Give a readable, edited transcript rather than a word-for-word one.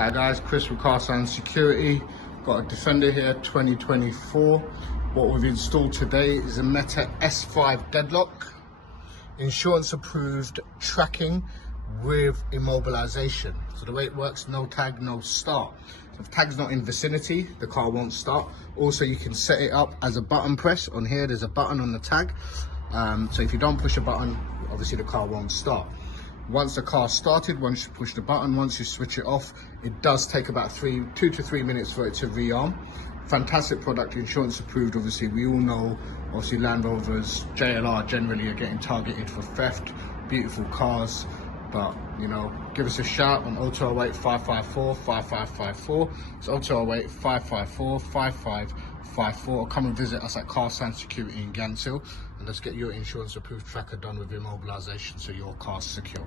Hi guys, Chris with Car Sound Security. Got a Defender here, 2024. What we've installed today is a Meta S5 Deadlock. Insurance approved tracking with immobilization. So the way it works, no tag, no start. So if tag's not in vicinity, the car won't start. Also, you can set it up as a button press. On here, there's a button on the tag. So if you don't push a button, obviously the car won't start. Once the car started, once you push the button, once you switch it off, it does take about 2 to 3 minutes for it to rearm. Fantastic product, insurance approved. Obviously, we all know, obviously Land Rovers, JLR generally are getting targeted for theft. Beautiful cars, but you know, give us a shout on 0208 554 5554. It's 0208 554 5554. Or come and visit us at Car Sound Security in Gansil, and let's get your insurance approved tracker done with immobilization so your car's secure.